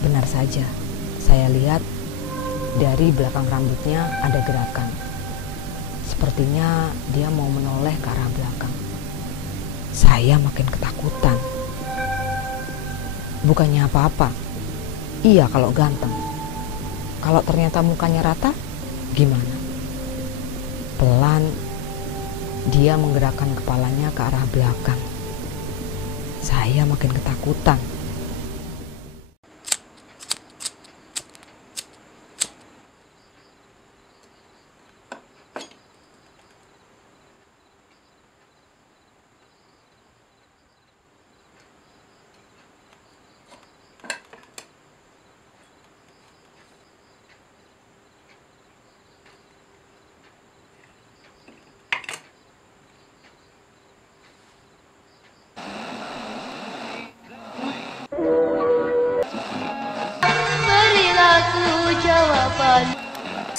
Benar saja, saya lihat dari belakang rambutnya ada gerakan. Sepertinya dia mau menoleh ke arah belakang. Saya makin ketakutan. Bukannya apa-apa. Iya kalau ganteng. Kalau ternyata mukanya rata, gimana? Pelan, dia menggerakkan kepalanya ke arah belakang. Saya makin ketakutan.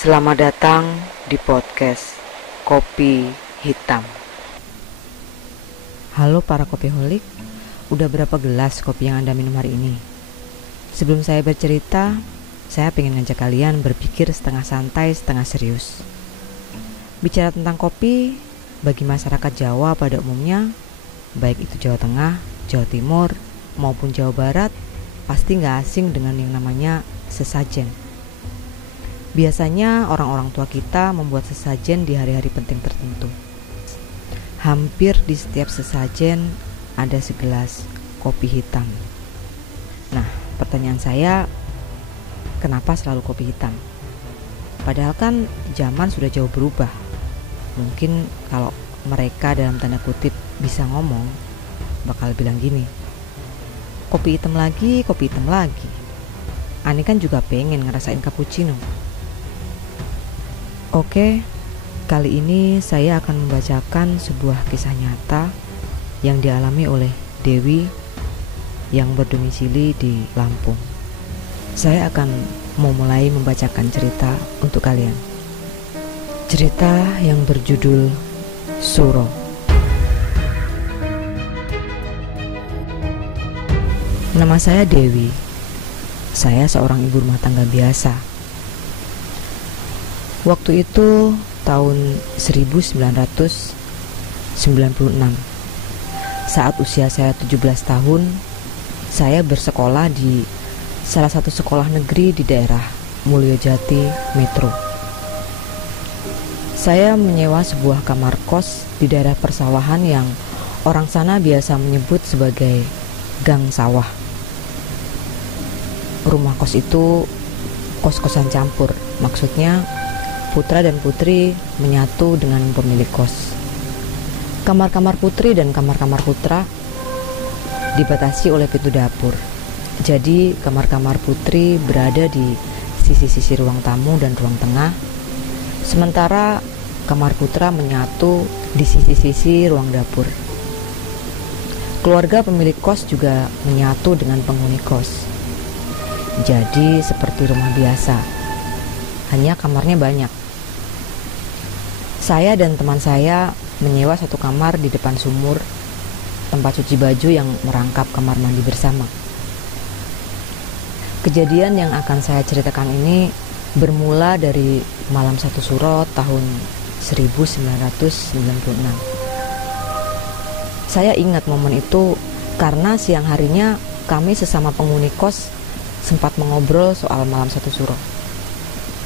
Selamat datang di podcast Kopi Hitam. Halo para kopiholik, udah berapa gelas kopi yang Anda minum hari ini? Sebelum saya bercerita, saya pengen ngajak kalian berpikir setengah santai, setengah serius. Bicara tentang kopi, bagi masyarakat Jawa pada umumnya, baik itu Jawa Tengah, Jawa Timur, maupun Jawa Barat, pasti gak asing dengan yang namanya sesajen. Biasanya orang-orang tua kita membuat sesajen di hari-hari penting tertentu. Hampir di setiap sesajen ada segelas kopi hitam. Nah, pertanyaan saya, kenapa selalu kopi hitam? Padahal kan zaman sudah jauh berubah. Mungkin kalau mereka dalam tanda kutip bisa ngomong, bakal bilang gini, kopi hitam lagi, kopi hitam lagi. Ani kan juga pengen ngerasain cappuccino. Oke, kali ini saya akan membacakan sebuah kisah nyata yang dialami oleh Dewi yang berdomisili di Lampung. Saya akan mulai membacakan cerita untuk kalian. Cerita yang berjudul Suro. Nama saya Dewi. Saya seorang ibu rumah tangga biasa. Waktu itu tahun 1996, saat usia saya 17 tahun, saya bersekolah di salah satu sekolah negeri di daerah Mulyajati Metro. Saya menyewa sebuah kamar kos di daerah persawahan yang orang sana biasa menyebut sebagai gang sawah. Rumah kos itu kos-kosan campur, maksudnya putra dan putri menyatu dengan pemilik kos. Kamar-kamar putri dan kamar-kamar putra dibatasi oleh pintu dapur. Jadi kamar-kamar putri berada di sisi-sisi ruang tamu dan ruang tengah, sementara kamar putra menyatu di sisi-sisi ruang dapur. Keluarga pemilik kos juga menyatu dengan penghuni kos. Jadi seperti rumah biasa, hanya kamarnya banyak. Saya dan teman saya menyewa satu kamar di depan sumur, tempat cuci baju yang merangkap kamar mandi bersama. Kejadian yang akan saya ceritakan ini bermula dari malam 1 Suro tahun 1996. Saya ingat momen itu karena siang harinya kami sesama penghuni kos sempat mengobrol soal malam 1 Suro.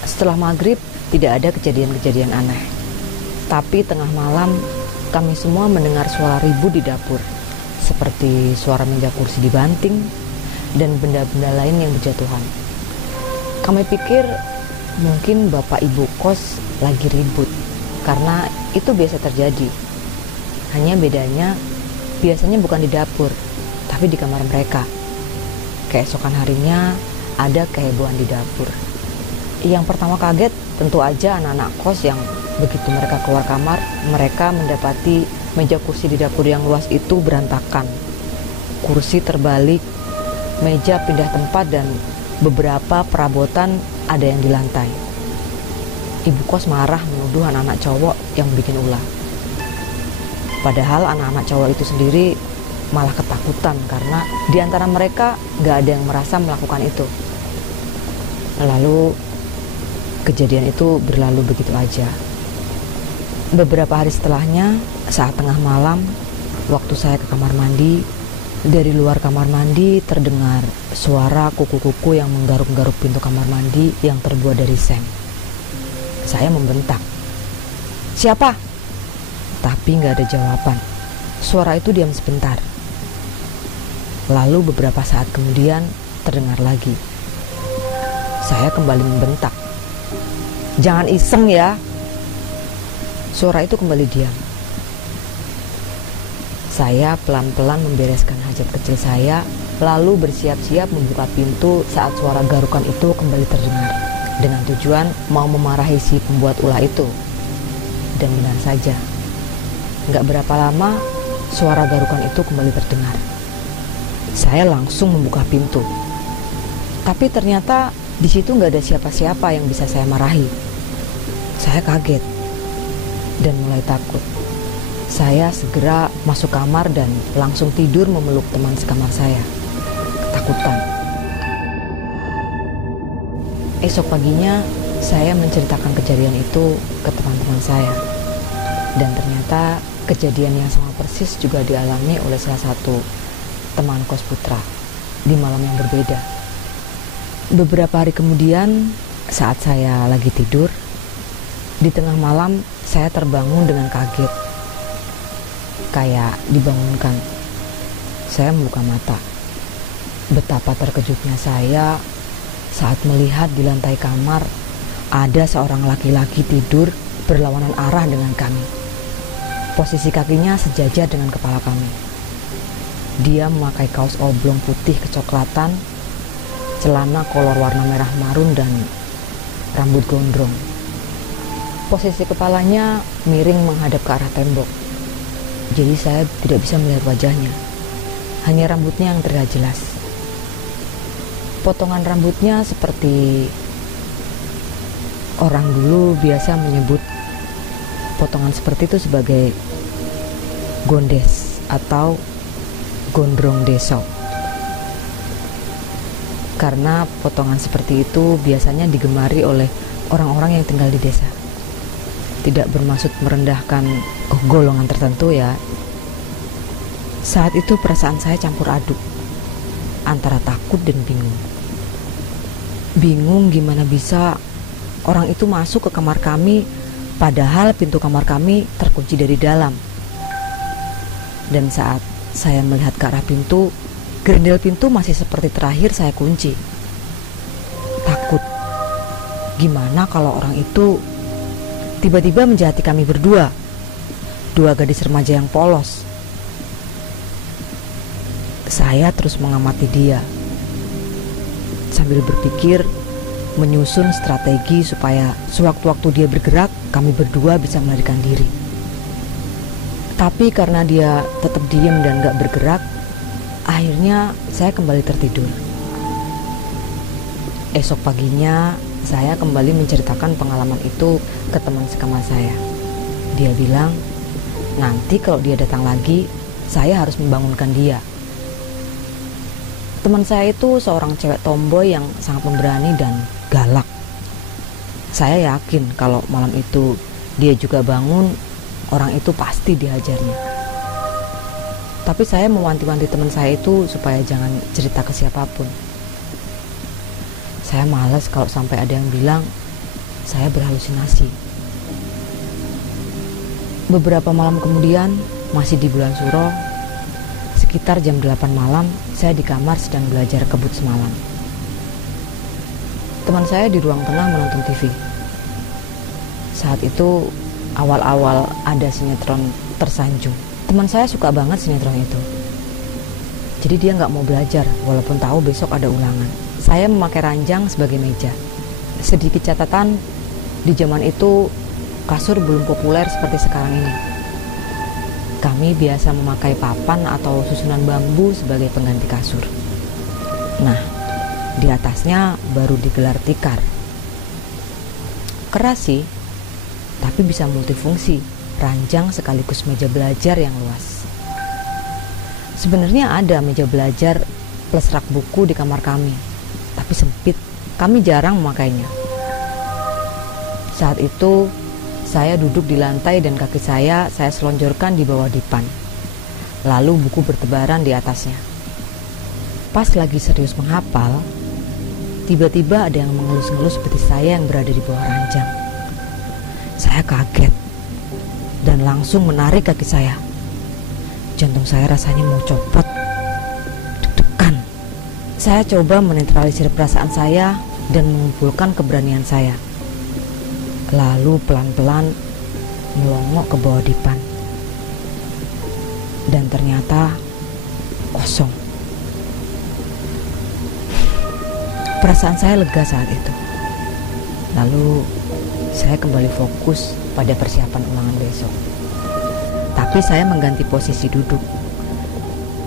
Setelah maghrib tidak ada kejadian-kejadian aneh. Tapi tengah malam kami semua mendengar suara ribut di dapur, seperti suara meja kursi dibanting dan benda-benda lain yang berjatuhan. Kami pikir mungkin bapak ibu kos lagi ribut, karena itu biasa terjadi. Hanya bedanya biasanya bukan di dapur, tapi di kamar mereka. Keesokan harinya ada kehebohan di dapur. Yang pertama kaget tentu aja anak-anak kos yang begitu mereka keluar kamar, mereka mendapati meja kursi di dapur yang luas itu berantakan. Kursi terbalik, meja pindah tempat, dan beberapa perabotan ada yang di lantai. Ibu kos marah menuduh anak-anak cowok yang bikin ulah. Padahal anak-anak cowok itu sendiri malah ketakutan karena di antara mereka gak ada yang merasa melakukan itu. Lalu kejadian itu berlalu begitu aja. Beberapa hari setelahnya, saat tengah malam, waktu saya ke kamar mandi, dari luar kamar mandi terdengar suara kuku-kuku yang menggaruk-garuk pintu kamar mandi yang terbuat dari seng. Saya membentak, "Siapa?" Tapi gak ada jawaban. Suara itu diam sebentar. Lalu beberapa saat kemudian terdengar lagi. Saya kembali membentak, "Jangan iseng ya." Suara itu kembali diam. Saya pelan-pelan membereskan hajat kecil saya, lalu bersiap-siap membuka pintu saat suara garukan itu kembali terdengar, dengan tujuan mau memarahi si pembuat ulah itu. Dan benar saja, gak berapa lama suara garukan itu kembali terdengar. Saya langsung membuka pintu, tapi ternyata di situ gak ada siapa-siapa yang bisa saya marahi. Saya kaget dan mulai takut. Saya segera masuk kamar dan langsung tidur memeluk teman sekamar saya, ketakutan. Esok paginya saya menceritakan kejadian itu ke teman-teman saya, dan ternyata kejadian yang sama persis juga dialami oleh salah satu teman kos putra di malam yang berbeda. Beberapa hari kemudian, saat saya lagi tidur, di tengah malam saya terbangun dengan kaget, kayak dibangunkan. Saya membuka mata. Betapa terkejutnya saya saat melihat di lantai kamar ada seorang laki-laki tidur berlawanan arah dengan kami. Posisi kakinya sejajar dengan kepala kami. Dia memakai kaos oblong putih kecoklatan, celana kolor warna merah marun, dan rambut gondrong. Posisi kepalanya miring menghadap ke arah tembok. Jadi saya tidak bisa melihat wajahnya. Hanya rambutnya yang terlihat jelas. Potongan rambutnya seperti orang dulu biasa menyebut potongan seperti itu sebagai gondes atau gondrong desok. Karena potongan seperti itu biasanya digemari oleh orang-orang yang tinggal di desa. Tidak bermaksud merendahkan golongan tertentu ya. Saat itu perasaan saya campur aduk antara takut dan bingung. Bingung gimana bisa orang itu masuk ke kamar kami padahal pintu kamar kami terkunci dari dalam. Dan saat saya melihat ke arah pintu, gerendel pintu masih seperti terakhir saya kunci. Takut. Gimana kalau orang itu tiba-tiba menjahati kami berdua, dua gadis remaja yang polos. Saya terus mengamati dia, sambil berpikir menyusun strategi supaya sewaktu-waktu dia bergerak, kami berdua bisa melarikan diri. Tapi karena dia tetap diam dan gak bergerak, akhirnya saya kembali tertidur. Esok paginya saya kembali menceritakan pengalaman itu ke teman sekamar saya. Dia bilang, nanti kalau dia datang lagi, saya harus membangunkan dia. Teman saya itu seorang cewek tomboy yang sangat pemberani dan galak. Saya yakin kalau malam itu dia juga bangun, orang itu pasti dihajarnya. Tapi saya mewanti-wanti teman saya itu supaya jangan cerita ke siapapun. Saya malas kalau sampai ada yang bilang saya berhalusinasi. Beberapa malam kemudian, masih di bulan Suro, sekitar jam 8 malam, saya di kamar sedang belajar kebut semalam. Teman saya di ruang tengah menonton TV. Saat itu awal-awal ada sinetron Tersanjung. Teman saya suka banget sinetron itu. Jadi dia gak mau belajar walaupun tahu besok ada ulangan. Saya memakai ranjang sebagai meja. Sedikit catatan, di zaman itu kasur belum populer seperti sekarang ini. Kami biasa memakai papan atau susunan bambu sebagai pengganti kasur. Nah, di atasnya baru digelar tikar. Keras sih, tapi bisa multifungsi, ranjang sekaligus meja belajar yang luas. Sebenarnya ada meja belajar plus rak buku di kamar kami, tapi sempit. Kami jarang memakainya. Saat itu, saya duduk di lantai dan kaki saya selonjorkan di bawah dipan. Lalu buku bertebaran di atasnya. Pas lagi serius menghafal, tiba-tiba ada yang mengelus-ngelus betis saya yang berada di bawah ranjang. Saya kaget dan langsung menarik kaki saya. Jantung saya rasanya mau copot. Deg-degan. Saya coba menetralisir perasaan saya dan mengumpulkan keberanian saya. Lalu pelan-pelan melongok ke bawah dipan. Dan ternyata kosong. Perasaan saya lega saat itu. Lalu saya kembali fokus pada persiapan ulangan besok. Tapi saya mengganti posisi duduk.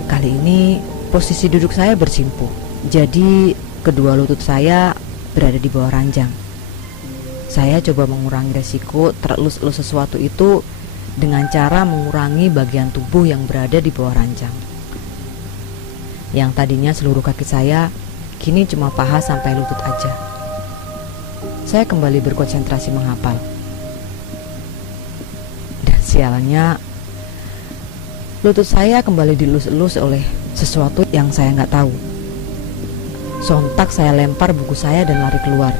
Kali ini posisi duduk saya bersimpu. Jadi kedua lutut saya berada di bawah ranjang. Saya coba mengurangi resiko terelus-elus sesuatu itu dengan cara mengurangi bagian tubuh yang berada di bawah ranjang. Yang tadinya seluruh kaki saya, kini cuma paha sampai lutut aja. Saya kembali berkonsentrasi menghafal. Dan sialnya, lutut saya kembali dilus-elus oleh sesuatu yang saya nggak tahu. Sontak saya lempar buku saya dan lari keluar.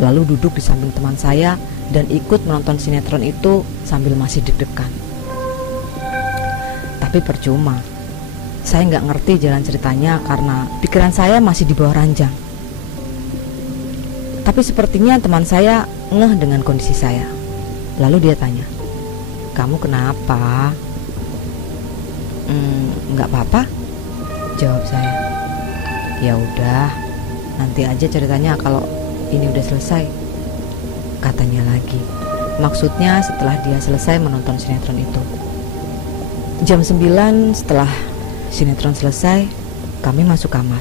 Lalu duduk di samping teman saya dan ikut menonton sinetron itu sambil masih deg-degan. Tapi percuma. Saya nggak ngerti jalan ceritanya karena pikiran saya masih di bawah ranjang. Tapi sepertinya teman saya ngeh dengan kondisi saya. Lalu dia tanya, "Kamu kenapa?" Nggak apa-apa," jawab saya. "Ya udah, nanti aja ceritanya kalau ini udah selesai," katanya lagi. Maksudnya setelah dia selesai menonton sinetron itu. Jam 9 setelah sinetron selesai, kami masuk kamar.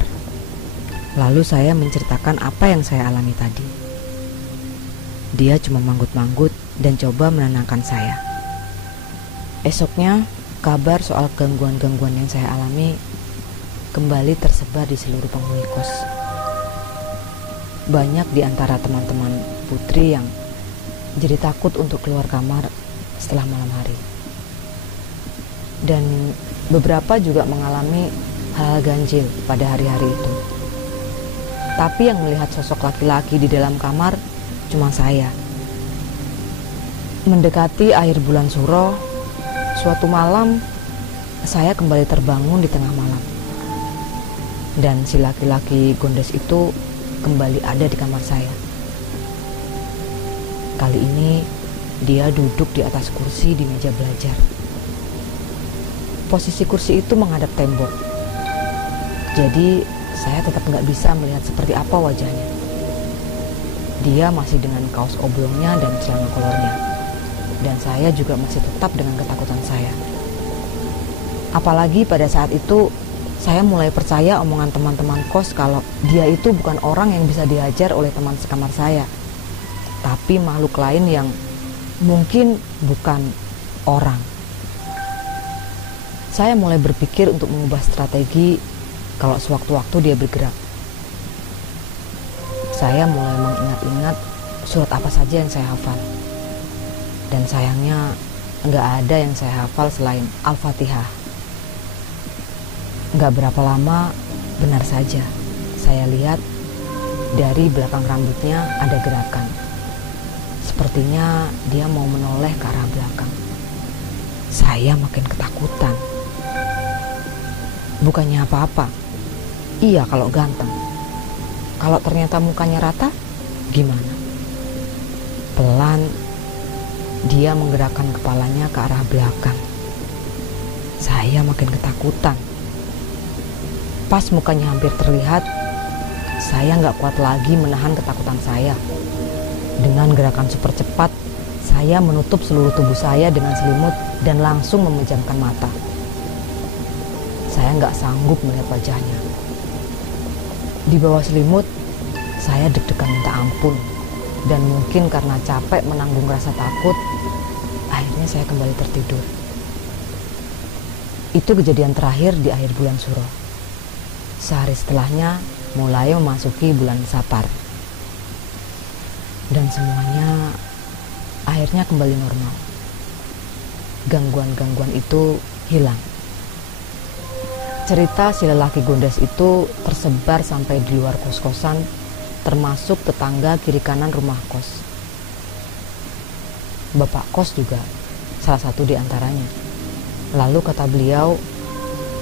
Lalu saya menceritakan apa yang saya alami tadi. Dia cuma manggut-manggut dan coba menenangkan saya. Esoknya, kabar soal gangguan-gangguan yang saya alami kembali tersebar di seluruh penghuni kos. Banyak di antara teman-teman Putri yang jadi takut untuk keluar kamar setelah malam hari. Dan beberapa juga mengalami hal ganjil pada hari-hari itu. Tapi yang melihat sosok laki-laki di dalam kamar cuma saya. Mendekati akhir bulan Suro, suatu malam saya kembali terbangun di tengah malam. Dan si laki-laki gondes itu kembali ada di kamar saya. Kali ini dia duduk di atas kursi di meja belajar. Posisi kursi itu menghadap tembok. Jadi saya tetap nggak bisa melihat seperti apa wajahnya. Dia masih dengan kaos oblongnya dan celana kolornya. Dan saya juga masih tetap dengan ketakutan saya. Apalagi pada saat itu saya mulai percaya omongan teman-teman kos kalau dia itu bukan orang yang bisa dihajar oleh teman sekamar saya, tapi makhluk lain yang mungkin bukan orang. Saya mulai berpikir untuk mengubah strategi kalau sewaktu-waktu dia bergerak. Saya mulai mengingat-ingat surat apa saja yang saya hafal. Dan sayangnya nggak ada yang saya hafal selain Al-Fatihah. Nggak berapa lama, benar saja, saya lihat dari belakang rambutnya ada gerakan. Sepertinya dia mau menoleh ke arah belakang. Saya makin ketakutan. Bukannya apa-apa. Iya kalau ganteng. Kalau ternyata mukanya rata, gimana? Pelan, dia menggerakkan kepalanya ke arah belakang. Saya makin ketakutan. Pas mukanya hampir terlihat, saya nggak kuat lagi menahan ketakutan saya. Dengan gerakan super cepat, saya menutup seluruh tubuh saya dengan selimut dan langsung memejamkan mata. Saya nggak sanggup melihat wajahnya. Di bawah selimut, saya deg-degan minta ampun. Dan mungkin karena capek menanggung rasa takut, akhirnya saya kembali tertidur. Itu kejadian terakhir di akhir bulan Suro. Sehari setelahnya mulai memasuki bulan Sapar. Dan semuanya akhirnya kembali normal. Gangguan-gangguan itu hilang. Cerita si lelaki gondes itu tersebar sampai di luar kos-kosan, termasuk tetangga kiri kanan rumah kos. Bapak kos juga salah satu di antaranya. Lalu kata beliau,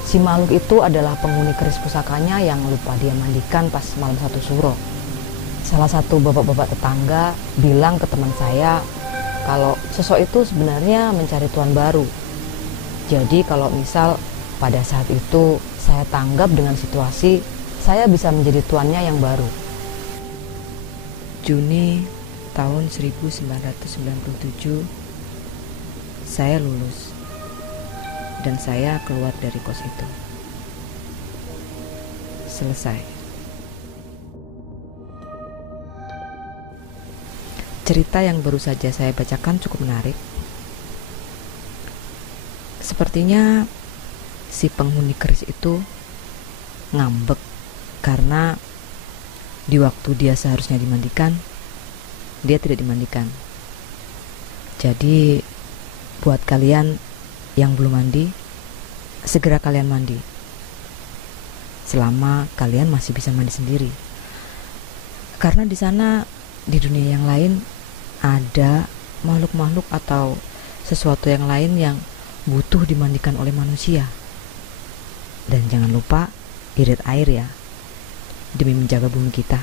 si makhluk itu adalah penghuni keris pusakanya yang lupa dia mandikan pas malam 1 Suro. Salah satu bapak-bapak tetangga bilang ke teman saya kalau sosok itu sebenarnya mencari tuan baru. Jadi kalau misal pada saat itu saya tanggap dengan situasi, saya bisa menjadi tuannya yang baru. Juni tahun 1997, saya lulus. Dan saya keluar dari kos itu. Selesai. Cerita yang baru saja saya bacakan cukup menarik. Sepertinya si penghuni keris itu ngambek karena di waktu dia seharusnya dimandikan, dia tidak dimandikan. Jadi buat kalian yang belum mandi, segera kalian mandi. Selama kalian masih bisa mandi sendiri. Karena di sana, di dunia yang lain, ada makhluk-makhluk atau sesuatu yang lain yang butuh dimandikan oleh manusia. Dan jangan lupa irit air ya, demi menjaga bumi kita.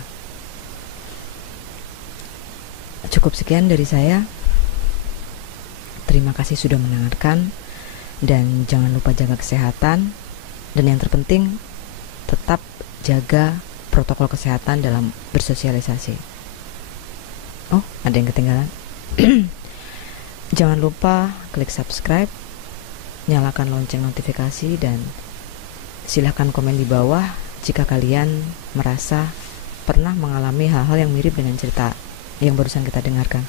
Cukup sekian dari saya. Terima kasih sudah mendengarkan. Dan jangan lupa jaga kesehatan. Dan yang terpenting, tetap jaga protokol kesehatan dalam bersosialisasi. Oh, ada yang ketinggalan. Jangan lupa klik subscribe, nyalakan lonceng notifikasi, dan silahkan komen di bawah jika kalian merasa pernah mengalami hal-hal yang mirip dengan cerita yang barusan kita dengarkan.